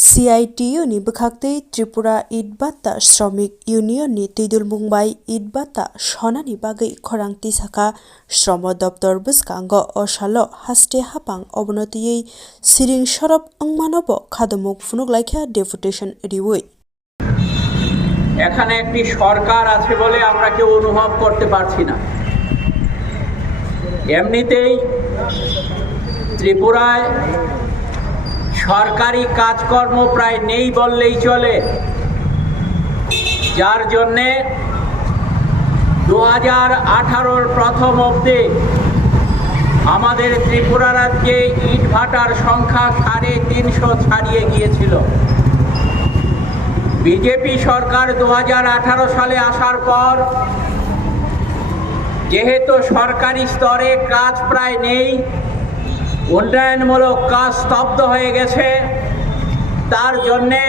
CITU ni bwkhakti Tripura Idbata Shramik Union ni Tidul Mumbai Idbata Shonani bagui khorang tisaka Shromo Doptor bwskango osalo haste hapang obonotiyei siring sorop wngmanobo khadamuk phunukhlaikha deputation riwui এখানে একটি সরকার আছে বলে আমরা কেউ অনুভব করতে পারছি না। এমনিতেই ত্রিপুরায় সরকারি কাজকর্ম প্রায় নেই বললেই চলে, যার জন্যে 2018-র প্রথম অবধি আমাদের ত্রিপুরা রাজ্যে ইটভাটার সংখ্যা 350 ছাড়িয়ে গিয়েছিল। বিজেপি সরকার 2018 সালে আসার পর যেহেতু সরকারি স্তরে কাজ প্রায় নেই, উন্নয়নমূলক কাজ স্তব্ধ হয়ে গেছে, তার জন্যে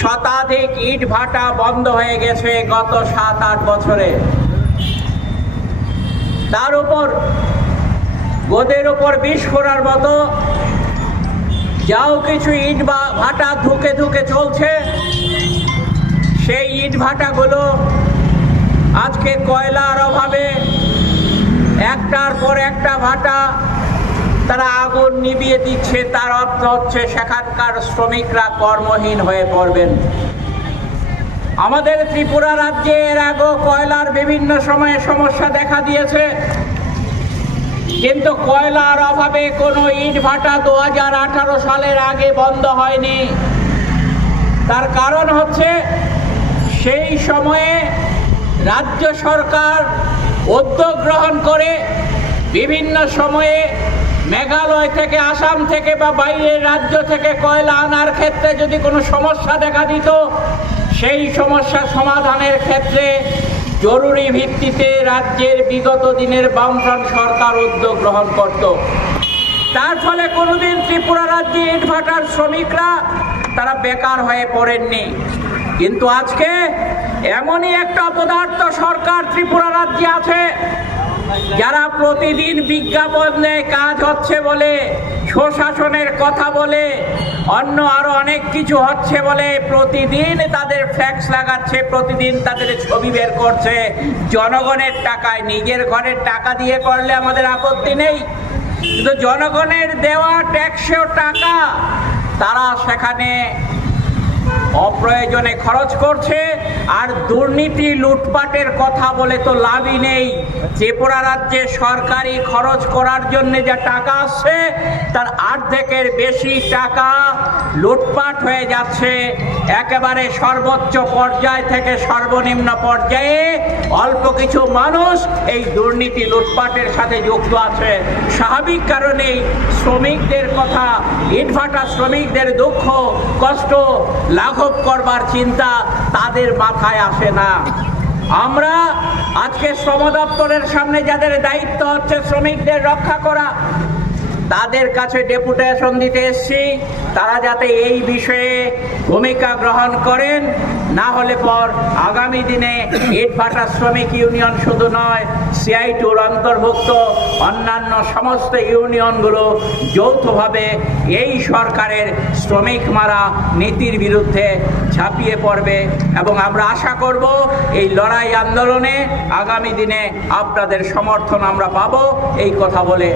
শতাধিক ইটভাটা বন্ধ হয়ে গেছে গত 7-8 বছরে। তার উপর গোদের উপর বিষ ফোঁড়ার মতো যাও কিছু ইট ভাটা ধুকে ধুকে চলছে, সেই ইট ভাটাগুলো আজকে কয়লার অভাবে একটার পর একটা ভাটা তারা আগুন নিভিয়ে দিচ্ছে। তার অর্থ হচ্ছে সেখানকার শ্রমিকরা কর্মহীন হয়ে পড়বেন। আমাদের ত্রিপুরা রাজ্যে এর আগেও কয়লার বিভিন্ন সময়ে সমস্যা দেখা দিয়েছে, কিন্তু কয়লার অভাবে কোনো ইট ভাটা 2018 সালের আগে বন্ধ হয়নি। তার কারণ হচ্ছে সেই সময়ে রাজ্য সরকার উদ্যোগ গ্রহণ করে বিভিন্ন সময়ে মেঘালয় থেকে, আসাম থেকে বা বাইরের রাজ্য থেকে কয়লা আনার ক্ষেত্রে যদি কোনো সমস্যা দেখা দিত, সেই সমস্যা সমাধানের ক্ষেত্রে জরুরি ভিত্তিতে রাজ্যের বিগত দিনের বামফ্রন্ট সরকার উদ্যোগ গ্রহণ করত। তার ফলে কোনোদিন ত্রিপুরা রাজ্যে ইটভাটার শ্রমিকরা তারা বেকার হয়ে পড়েননি। কিন্তু আজকে এমনই একটা অপদার্থ সরকার ত্রিপুরা রাজ্যে আছে, যারা প্রতিদিন বিজ্ঞাপনে কাজ হচ্ছে বলে, সুশাসনের কথা বলে, অন্য আরো অনেক কিছু হচ্ছে বলে প্রতিদিন তাদের ফ্ল্যাক্স লাগাচ্ছে, প্রতিদিন তাদের ছবি বের করছে জনগণের টাকায়। নিজের ঘরের টাকা দিয়ে করলে আমাদের আপত্তি নেই, কিন্তু জনগণের দেওয়া ট্যাক্সের টাকা তারা সেখানে অপ্রয়োজনে খরচ করছে। আর দুর্নীতি লুটপাটের কথা বলে তো লাভই নেই। ত্রিপুরা রাজ্যে সরকারি খরচ করার জন্য যা টাকা আসছে তার অর্ধেকের বেশি টাকা লুটপাট হয়ে যাচ্ছে। একেবারে সর্বোচ্চ পর্যায় থেকে সর্বনিম্ন পর্যায়ে অল্প কিছু মানুষ এই দুর্নীতি লুটপাটের সাথে যুক্ত আছে। স্বাভাবিক কারণেই শ্রমিকদের কথা, ইটভাটা শ্রমিকদের দুঃখ কষ্ট লাঘব করবার চিন্তা তাদের মাথায় আসে না। আমরা আজকে শ্রম দপ্তরের সামনে যাদের দায়িত্ব হচ্ছে শ্রমিকদের রক্ষা করা, তাদের কাছে ডেপুটেশন দিতে এসেছি, তারা যাতে এই বিষয়ে ভূমিকা গ্রহণ করেন। না হলে পর আগামী দিনে ইটভাটা শ্রমিক ইউনিয়ন শুধু নয়, CITUর অন্তর্ভুক্ত অন্যান্য সমস্ত ইউনিয়নগুলো যৌথভাবে এই সরকারের শ্রমিক মারা নীতির বিরুদ্ধে ঝাঁপিয়ে পড়বে। এবং আমরা আশা করব এই লড়াই আন্দোলনে আগামী দিনে আপনাদের সমর্থন আমরা পাবো। এই কথা বলে